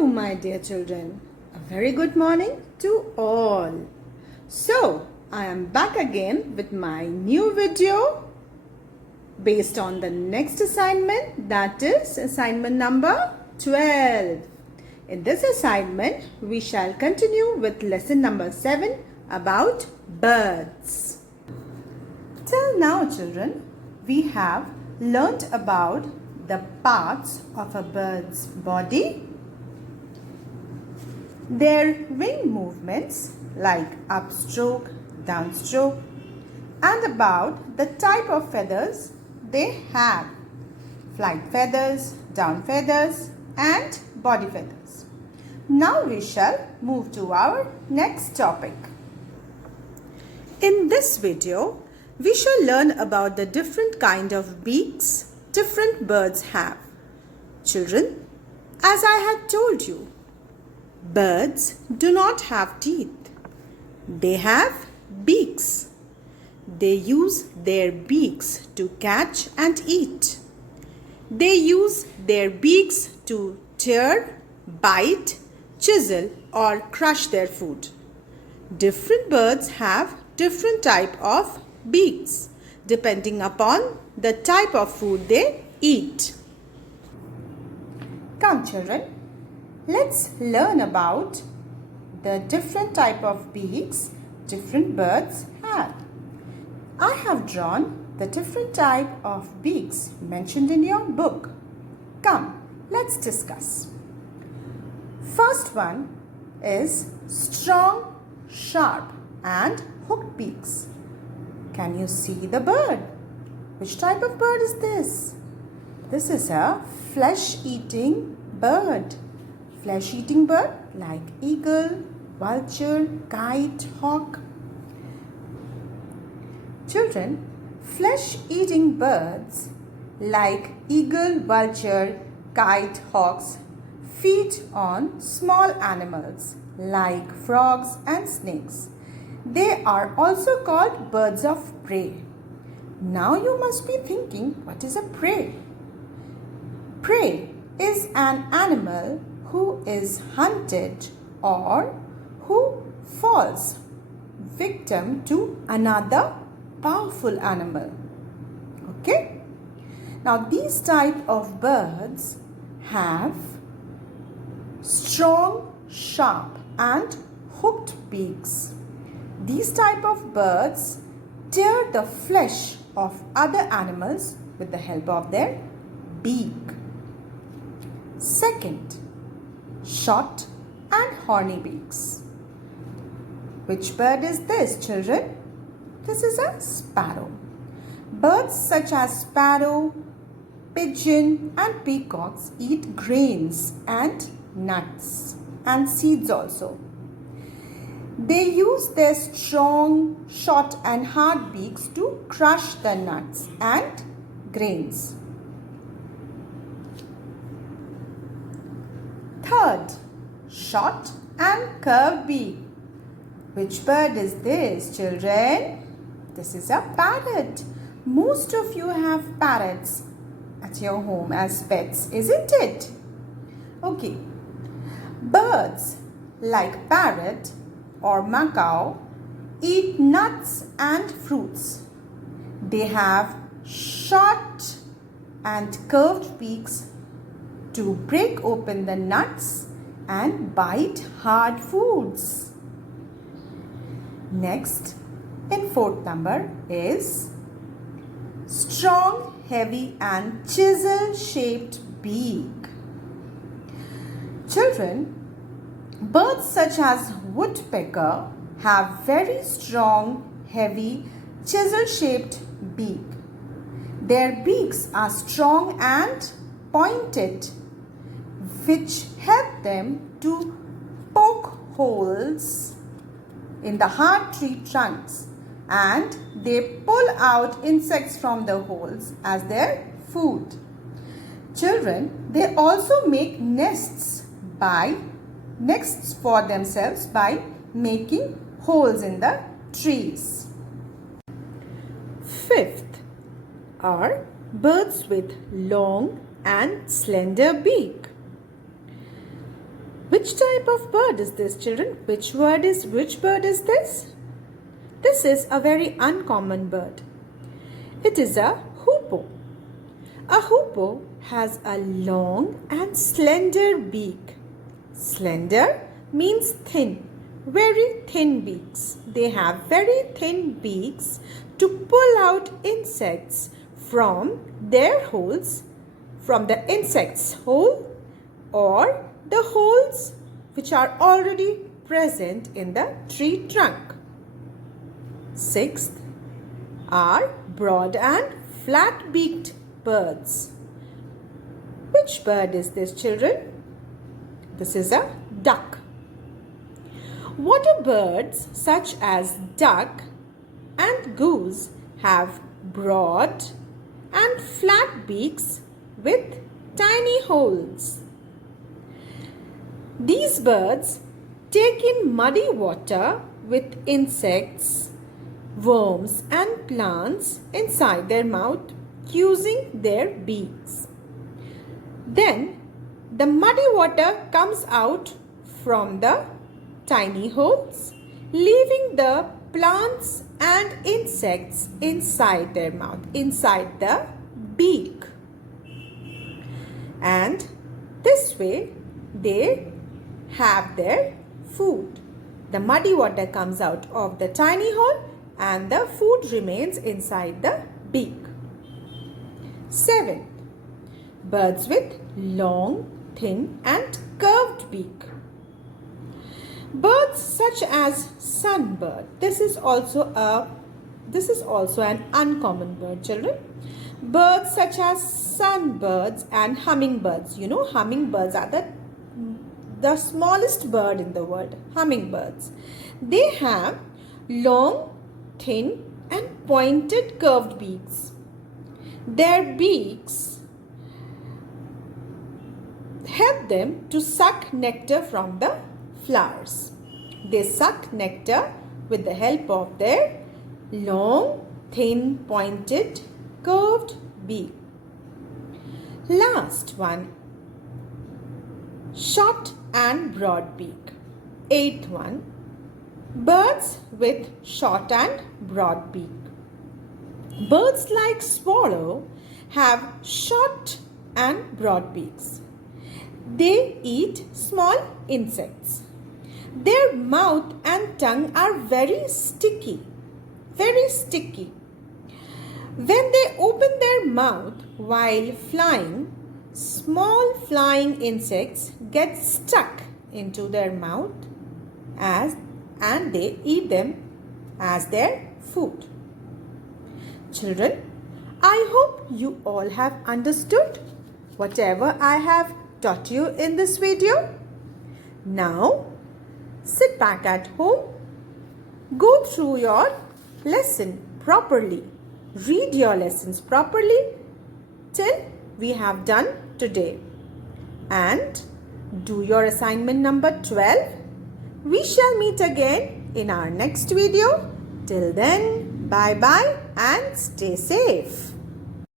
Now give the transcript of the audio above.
Hello, my dear children. A very good morning to all. So, I am back again with my new video based on the next assignment, that is assignment number 12. In this assignment, we shall continue with lesson number 7 about birds. Till now, children, we have learnt about the parts of a bird's body, their wing movements like upstroke, downstroke, and about the type of feathers they have: flight feathers, down feathers, and body feathers. Now we shall move to our next topic. In this video, we shall learn about the different kind of beaks different birds have. Children, as I had told you, birds do not have teeth. They have beaks. They use their beaks to catch and eat. They use their beaks to tear, bite, chisel, or crush their food. Different birds have different type of beaks depending upon the type of food they eat. Come children, let's learn about the different type of beaks different birds have. I have drawn the different type of beaks mentioned in your book. Come, let's discuss. First one is strong, sharp and hooked beaks. Can you see the bird? Which type of bird is this? This is a flesh-eating bird. Flesh-eating bird like eagle, vulture, kite, hawk. Children, flesh-eating birds like eagle, vulture, kite, hawks feed on small animals like frogs and snakes. They are also called birds of prey. Now you must be thinking, what is a prey? Prey is an animal who is hunted or who falls victim to another powerful animal. Okay? Now these type of birds have strong, sharp and hooked beaks. These type of birds tear the flesh of other animals with the help of their beak. Second, short and horny beaks. Which bird is this, children? This is a sparrow. Birds such as sparrow, pigeon and peacocks eat grains and nuts and seeds also. They use their strong, short and hard beaks to crush the nuts and grains. Third, short and curved beak. Which bird is this, children? This is a parrot. Most of you have parrots at your home as pets, isn't it? Okay. Birds like parrot or macaw eat nuts and fruits. They have short and curved beaks to break open the nuts and bite hard foods. Next, in fourth number is strong, heavy and chisel-shaped beak. Children, birds such as woodpecker have very strong, heavy, chisel-shaped beak. Their beaks are strong and pointed, which help them to poke holes in the hard tree trunks, and they pull out insects from the holes as their food. Children, they also make nests for themselves by making holes in the trees. Fifth are birds with long and slender beak. Which type of bird is this, children? Which bird is this? This is a very uncommon bird. It is a hoopoe. A hoopoe has a long and slender beak. Slender means thin, very thin beaks. They have very thin beaks to pull out insects from their holes, from the insect's hole or the holes which are already present in the tree trunk. Sixth are broad and flat-beaked birds. Which bird is this, children? This is a duck. Water birds such as duck and goose have broad and flat beaks with tiny holes. These birds take in muddy water with insects, worms and plants inside their mouth using their beaks. Then the muddy water comes out from the tiny holes, leaving the plants and insects inside their mouth, inside the beak. And this way they have their food. The muddy water comes out of the tiny hole and the food remains inside the beak. 7. Birds with long, thin and curved beak. Birds such as sunbird. This is also an uncommon bird, children. Birds such as sunbirds and hummingbirds. You know, hummingbirds are the smallest bird in the world. Hummingbirds. They have long, thin and pointed curved beaks. Their beaks help them to suck nectar from the flowers. They suck nectar with the help of their long, thin, pointed, curved beak. Last one, short and broad beak. 8th one, birds with short and broad beak. Birds like swallow have short and broad beaks. They eat small insects. Their mouth and tongue are very sticky. When they open their mouth while flying, small flying insects get stuck into their mouth and they eat them as their food. Children, I hope you all have understood whatever I have taught you in this video. Now, sit back at home, go through your lesson properly, read your lessons properly till we have done today, and do your assignment number 12. We shall meet again in our next video. Till then, bye bye and stay safe.